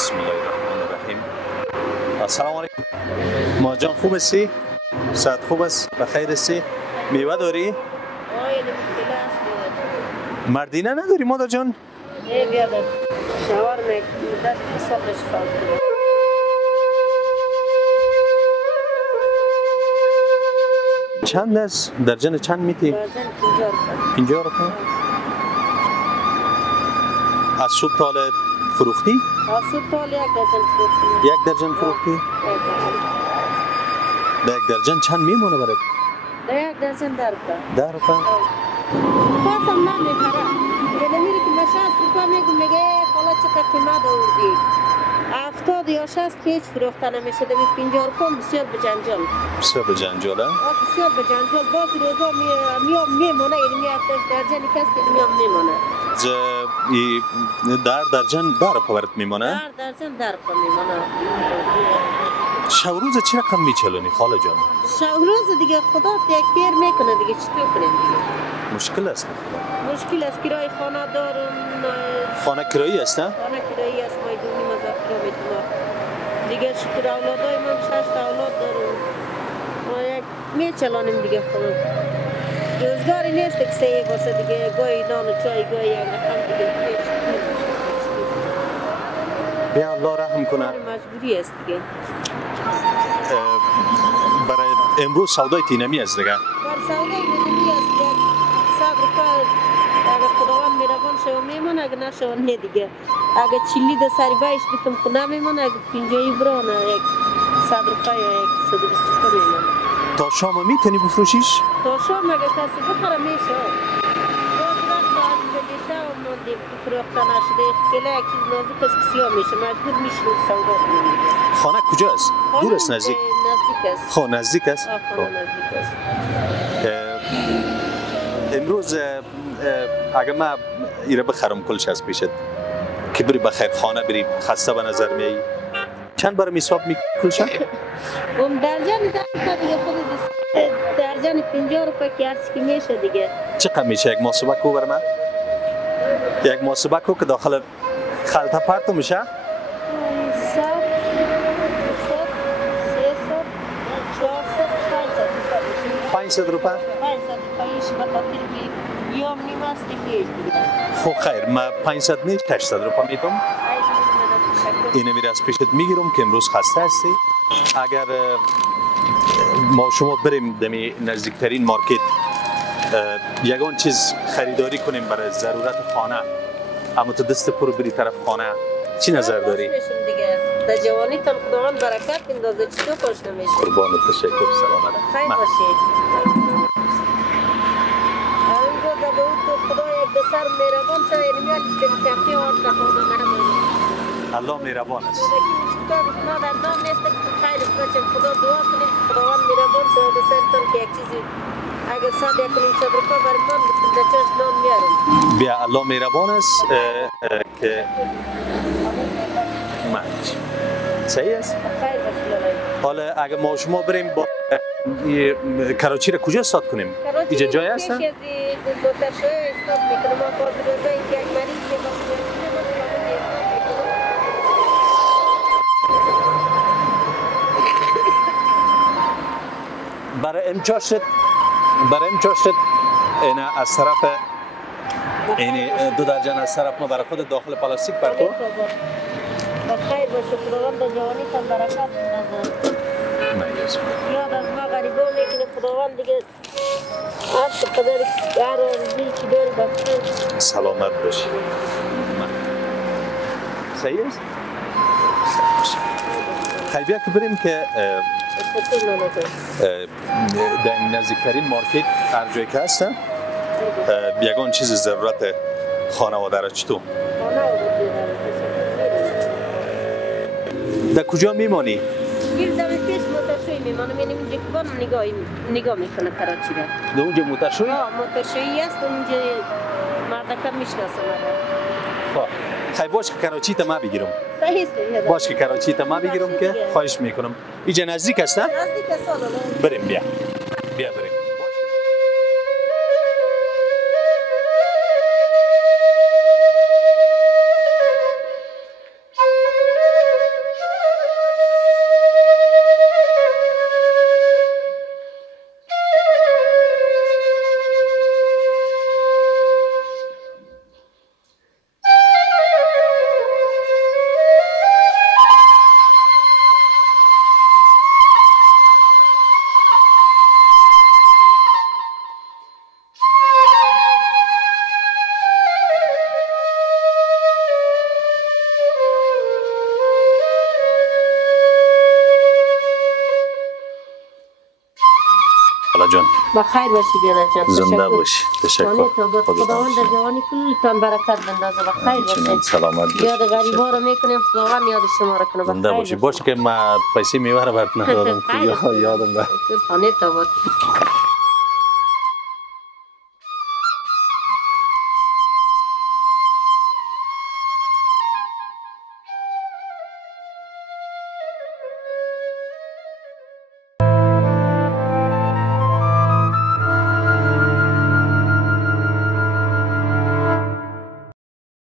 بسم الله الرحمن الرحیم. السلام علیکم. ما جان خوب هستی؟ صحت خوب است؟ بخیر هستی؟ میوه داری؟ مردینه نداری مادر جان؟ نه بیادم شوار میکنه حسابش فاکر. چند است؟ درجن چند میتی؟ درجن 50 روپیه. 50 روپیه؟ از صبح تا حالا فروختی؟ از صبح تا حالا یک درجن فروختی. یک درجن فروختی؟ به یک درجن چند میمونه برات؟ به یک درجن 10 روپیه. 10 روپیه؟ خواستم نمیخرم. یعنی میری که به 60 روپیه میگه حالا چقدر قیمت آوردی. 70 یا 60 هیچ فروخته نمیشه. دمی 50 روپیه بسیار به جنجال. بسیار به جنجاله؟ بسیار به جنجال. باز روزا میمونه. یعنی می 7 درجنی کسی که میمونه. در درجن 10 روپیه برات میمونه؟ در درجن 10 روپیه میمونه. شب روز چی رقم میچلونی خاله جان؟ شب روز دیگه خدا یک پیر میکنه دیگه چطور کنیم دیگه؟ مشکل است. مشکل است. کرای خانه دارم. خانه کرایی است نه؟ خانه کرایی است. ما دومی مذاکره میتونم. دیگه شکر اولادای من 6 اولاد دارم. ما یک میچلانیم دیگه خدا. روزگاری نیست که سه باشه دیگه. گاهی نان و چای گاهی یک رقم دیگه. بیا الله رحم کنه. مجبوری است دیگه. برای امروز سودای تینمی است دیگه. بر سودای تینمی است دیگه. 100 روپیه اگه خداوند مهربان شو میمونه اگه نشو نه دیگه. اگه چیلی ده سری بایش بیتم که نمیمونه اگه 50 برانه یک 100 روپیه یا یک 120 روپیه میمونه. تا شام میتونی بفروشیش؟ تا شام اگه کسی بخره میشه. باز وقت از دیگه و مونده فروخته نشده کلا یک چیز نازک است که سیاه میشه مجبور میشیم سودا کنیم. خانه کجا است؟ دور است نزدیک؟ نزدیک است. خانه نزدیک است؟ خانه نزدیک است. امروز اگه ما ایره بخرم کلش از پیشت که بری بخیر خانه بری خسته به نظر میایی چند برام حساب میکلش؟ اون درجن دیگه خود درجن 50 روپیه که هرچی که میشه دیگه. چقدر میشه یک محاسبه کو بر من؟ یک محاسبه کو که داخل خلطه پرت میشه؟ 100 500 روپیه؟ 500 روپیهش به خاطر که یوم نیم است دیگه. خب خیر ما 500 نیست 800 روپیه میتونم اینه میره از پیشت میگیرم که امروز خسته هستی. اگر ما شما بریم دمی نزدیکترین مارکت یگان چیز خریداری کنیم برای ضرورت خانه اما تو دست پر بری طرف خانه چی نظر داری؟ دیگه در جوانی تان خداوند برکت اندازه چطور خوش نمیشه. قربانت تشکر سلامت. خیر باشید. همین روز اگه او تو خدا یک دسر مهربان شد یعنی میاد کمپی آرد خانه مهربان. الله مهربان است. ما در نام نیست که خیر بچم خدا دعا کنیم خداوند مهربان شد دسر تان که یک چیزی اگه 100 100 روپیه برای من در چاش نان میارم. بیا الله مهربان است که منچ صحیح است؟ خیر باشید. حالا اگه ما شما بریم با کراچی را کجا استاد کنیم؟ اینجا جای هست؟ کراچی موترشوی استاد میکنم. ما باز روزایی که یک مریض برای امچاشت اینه از طرف اینه 2 درجن از طرف ما برای خود داخل پلاستیک برکو خیر باشه خداوند در جوانی تان برکت نظر نیاز یاد از ما غریبا میکنه خداوند دیگه هر چقدر هر آرزویی که داری بخیر سلامت باشی. صحیح است؟ خیلی بیا که بریم که در نزدیکترین مارکت هر جایی که هستن یگان چیز ضرورت خانواده را چطور؟ در کجا میمانی؟ گیر دم پیش موترشوی میمانم یعنی اونجا که بانم نگاه میکنه کراچی را. در اونجا موترشوی؟ موترشویی است اونجا مردکم میشناسم خب خیلی باش که کراچی تا ما بگیرم. صحیح است. باش که کراچی تا ما بگیرم که خواهش میکنم. اینجا نزدیک است نه؟ نزدیک است. بریم بیا بریم. جان بخیر باشی بیادر جان. زنده تشکر. باشی تشکر خداوند در جوانی کلتان برکت بندازه. بخیر باشی. سلامت باشی یاد غریبا رو میکنیم خداوند یاد شما را کنه. زنده باشی باشه که ما پیسه میوه رو برات ندادم که یادم رفت خانه تا بود.